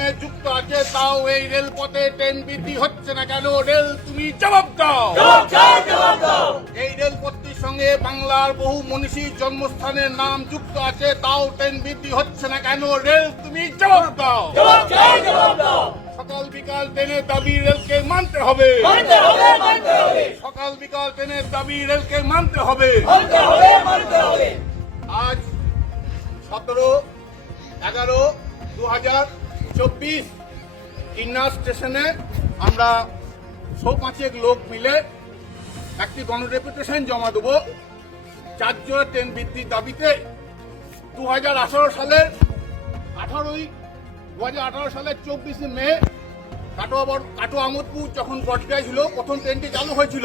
সঙ্গে যুক্ত আছে, তাও এই রেলপথে ট্রেন বৃদ্ধি হচ্ছে না কেন? রেল তুমি জবাব দাও। এই রেলপথটির সঙ্গে বাংলার বহু মনীষীর জন্মস্থানের নাম যুক্ত আছে, তাও ট্রেন বৃদ্ধি হচ্ছে না কেন? রেল তুমি জবাব দাও। সকাল বিকাল ট্রেনের দাবি রেলকে মানতে হবে। সকাল বিকাল ট্রেনের দাবি রেলকে মানতে হবে। আজ 17/11/2024 কিন্নার স্টেশনে আমরা 105 লোক মিলে একটি গণডেপুটেশন জমা দেব চারজোড়া ট্রেন বৃদ্ধির দাবিতে। 2018 সালের 24 মে কাটোয়া আমোদপুর যখন বটগায় ছিল, প্রথম ট্রেনটি চালু হয়েছিল।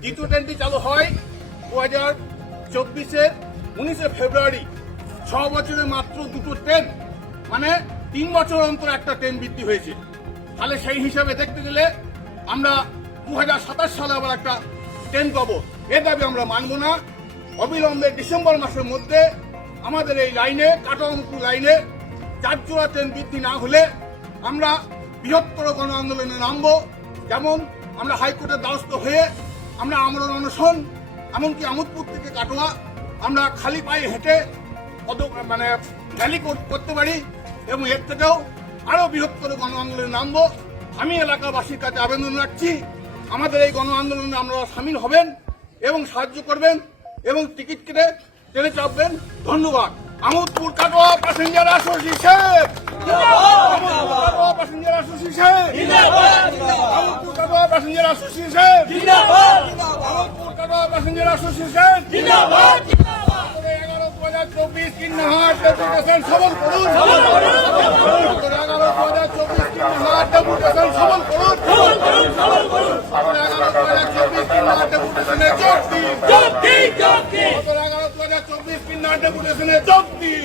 দ্বিতীয় ট্রেনটি চালু হয় 2024-এর 19 ফেব্রুয়ারি। 6 বছরে মাত্র দুটো ট্রেন, মানে 3 বছর অন্তর একটা ট্রেন বৃদ্ধি হয়েছে। তাহলে সেই হিসাবে দেখতে গেলে আমরা 2027 সালে আবার একটা ট্রেন পাবো। এ দাবি আমরা মানব না। অবিলম্বে ডিসেম্বর মাসের মধ্যে আমাদের এই লাইনে, কাটোয়া আমোদপুর লাইনে 4 জোড়া ট্রেন বৃদ্ধি না হলে আমরা বৃহত্তর গণ আন্দোলনে নামবো। যেমন আমরা হাইকোর্টের দ্বারস্থ হয়ে আমরা আমরণ অনশন, এমনকি আমোদপুর থেকে কাটোয়া আমরা খালি পায়ে হেঁটে র্যালি করতে পারি, এবং এর থেকেও আরো বৃহত্তর গণ আন্দোলনে নামবো। আমি এলাকাবাসীর কাছে আবেদন রাখছি, আমাদের এই গণ আন্দোলনে আপনারা সামিল হবেন এবং সাহায্য করবেন এবং টিকিট কেটে ট্রেনে চাপবেন। ধন্যবাদ। Amodpur Katwa passenger association, Amodpur Katwa passenger association, Amodpur Katwa passenger association, Amodpur Katwa passenger association. 11/2024 Kinnahat deputation সফল করুন। 11/2024 কিন্নাহাট ডেপুটেশন সফল করুন। 11/2024 কিন্নাহাট ডেপুটেশনে যোগ দিন। 11/2024 কিন্নাহাট ডেপুটেশনে যোগ দিন।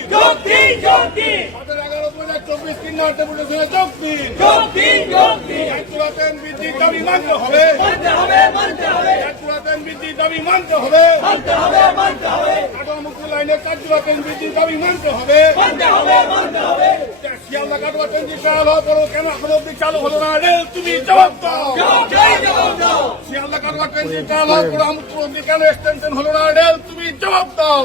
11/2024 কিন্নাহাট ডেপুটেশনে যোগ দিন। ট্রেন বৃদ্ধির দাবি মানতে হবে। ট্রেন বৃদ্ধির দাবি মানতে হবে। কাটোয়া মুক্তি লাইনে 4 জোড়া ট্রেন বৃদ্ধির দাবি মানতে হবে। শিয়ালদা কাটোয়া ট্রেনটি চালু হওয়ার পরও কেন এখন অব্দি চালু হলো না? রেল তুমি জবাব দাও। শিয়ালদা কাটোয়া ট্রেনটি চালু হওয়ার পর আমোদপুর অব্দি কেন এক্সটেনশন হলো না? রেল তুমি জবাব দাও।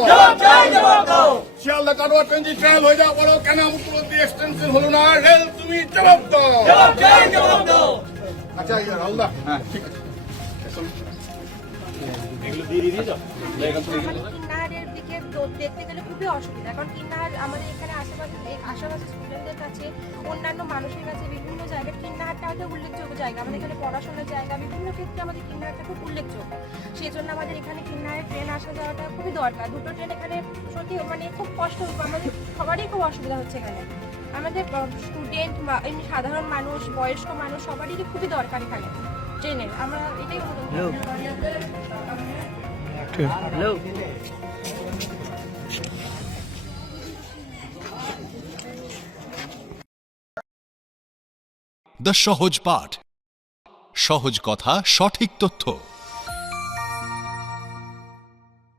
শিয়ালদা কাটোয়া ট্রেনটি চালু হয়ে যাওয়ার পরও কেন আমোদপুর অব্দি এক্সটেনশন হলো না? রেল তুমি জবাব দাও। আচ্ছা রাহুলদা, হ্যাঁ ঠিক আছে, এগুলো দিয়ে যাও। কিন্নাহারের দিকে দেখতে গেলে খুবই অসুবিধা, কারণ কিন্নাহার আমাদের এখানে আশেপাশে স্টুডেন্টদের কাছে, অন্যান্য মানুষের কাছে বিভিন্ন জায়গায় কিন্নাহারটা হয়তো উল্লেখযোগ্য জায়গা। আমাদের এখানে পড়াশোনার জায়গা, বিভিন্ন ক্ষেত্রে আমাদের কিন্নাহারটা খুব উল্লেখযোগ্য। সেই জন্য আমাদের এখানে কিন্নাহারের ট্রেন আসা যাওয়াটা খুবই দরকার। দুটো ট্রেন এখানে সত্যি খুব কষ্ট, আমাদের সবারই খুব অসুবিধা হচ্ছে এখানে। আমাদের স্টুডেন্ট বা এমনি সাধারণ মানুষ, বয়স্ক মানুষ সবারই খুবই দরকার এখানে ট্রেনের। আমরা এটাই হ্যালো। দ্য সহজ পাঠ, সহজ কথা, সঠিক তথ্য।